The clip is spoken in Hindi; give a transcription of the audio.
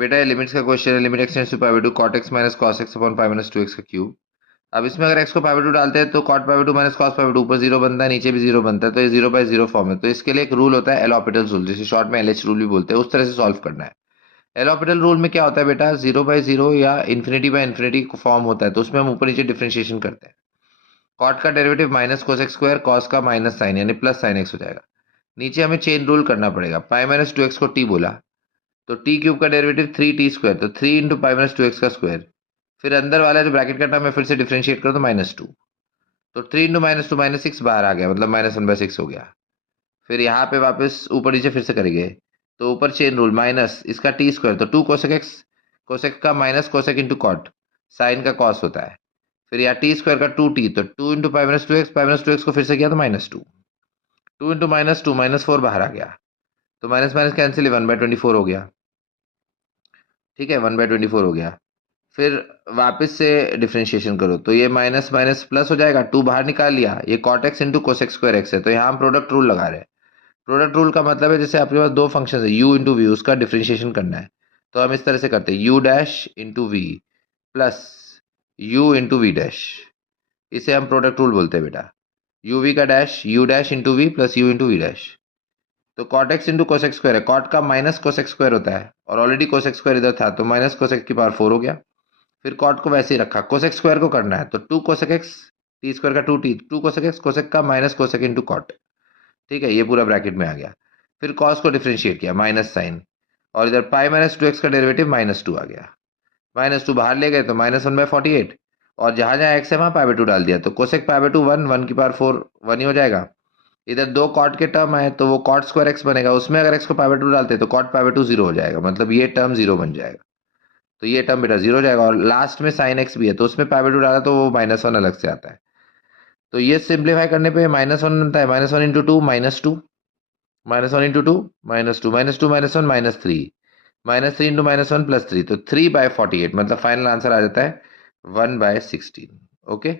बेटा ये लिमिट्स का क्वेश्चन है। Limit x tends to pi by 2 cot x minus cos x upon pi minus 2x का क्यूब। अब इसमें अगर x को पाई बाय 2 डालते हैं तो cot pi by 2 minus cos pi by 2 ऊपर 0 बनता है, नीचे भी 0 बनता है, तो ये 0/0 फॉर्म है। तो इसके लिए एक रूल होता है एल'हॉपिटल रूल, जिसे शॉर्ट में एलएच रूल भी बोलते हैं। उस तरह से सॉल्व करना है। एल'हॉपिटल रूल में क्या होता है बेटा, 0/0 या इन्फिनिटी फॉर्म होता है, तो उसमें हम ऊपर नीचे डिफरेंशिएशन करते हैं। कॉट का derivative minus cosec square, cos का माइनस साइन यानी प्लस साइन एक्स हो जाएगा। नीचे हमें चेन रूल करना पड़ेगा। पाई माइनस 2x को t बोला तो टी क्यूब का डेरिवेटिव 3t स्क्वायर, तो 3 इंटू पाई माइनस 2x का स्क्वायर। फिर अंदर वाला जो ब्रैकेट का टर्म है फिर से डिफरेंशिएट करो तो -2, तो 3 इंटू -2 -6 बाहर आ गया, मतलब -1/6 हो गया। फिर यहाँ पे वापस ऊपर नीचे फिर से करेंगे, तो ऊपर चेन रूल माइनस इसका टी स्क्वायर, तो 2 कोसेक एक्स, कोसेक का minus cosec into cot, sine का कॉस होता है। फिर यहाँ टी स्क्वायर का 2t, तो 2 इंटू पाई माइनस 2x, पाई माइनस 2x को फिर से किया तो -2, 2 इंटू -2 -4 बाहर आ गया, तो माइनस माइनस कैंसिल, 1/24 हो गया। ठीक है, 1/24 हो गया। फिर वापस से डिफरेंशिएशन करो, तो ये माइनस माइनस प्लस हो जाएगा, 2 बाहर निकाल लिया, ये cot x into cosec square x है, तो यहाँ हम प्रोडक्ट रूल लगा रहे हैं। प्रोडक्ट रूल का मतलब है जैसे आपके पास दो फंक्शन है u इंटू वी, उसका डिफरेंशिएशन करना है, तो हम इस तरह से करते हैं u dash into v plus u into v dash. इसे हम प्रोडक्ट रूल बोलते हैं बेटा। यू वी का dash, u dash into v plus u into v dash. तो cot x into cosec square है, कॉट का माइनस कोसेक स्क्वायर होता है, और ऑलरेडी कोसेक स्क्वायर इधर था, तो माइनस कोसेक की पावर 4 हो गया। फिर कॉट को वैसे ही रखा, कोसेक स्क्वायर को करना है, तो 2 कोसेक एक्स, टी स्क्वायर का 2t, 2 कोसेक एक्स, कोसेक का माइनस कोसेक इंटू कॉट। ठीक है, ये पूरा ब्रैकेट में आ गया। फिर कॉस को डिफरेंशिएट किया, माइनस साइन, और इधर पाई माइनस 2x का डेरिवेटिव -2 आ गया। -2 बाहर ले गए तो -1/48, और जहां जहां x है वहां पाई बाय 2 डाल दिया, तो कोसेक पाई बाय 2 1 की पावर 4 1 ही हो जाएगा। इधर दो कॉट के टर्म है, तो वो कॉट स्क्वायर एक्स बनेगा, उसमें अगर x को पाई बाय 2 डालते हैं तो कॉट पाई बाय 2 0 हो जाएगा, मतलब ये टर्म 0 बन जाएगा। तो ये टर्म बेटा 0 हो जाएगा, और लास्ट में साइन एक्स भी है, तो उसमें पाई बाय 2 डाला तो वो -1 अलग से आता है। तो ये सिंप्लीफाई करने पे -1 बनता है, -1 इंटू 2 -2, -1 इंटू 2 -2, -2 -1 -3, -3 इंटू -1 +3, तो 3/48, मतलब फाइनल आंसर आ जाता है 1/16। ओके।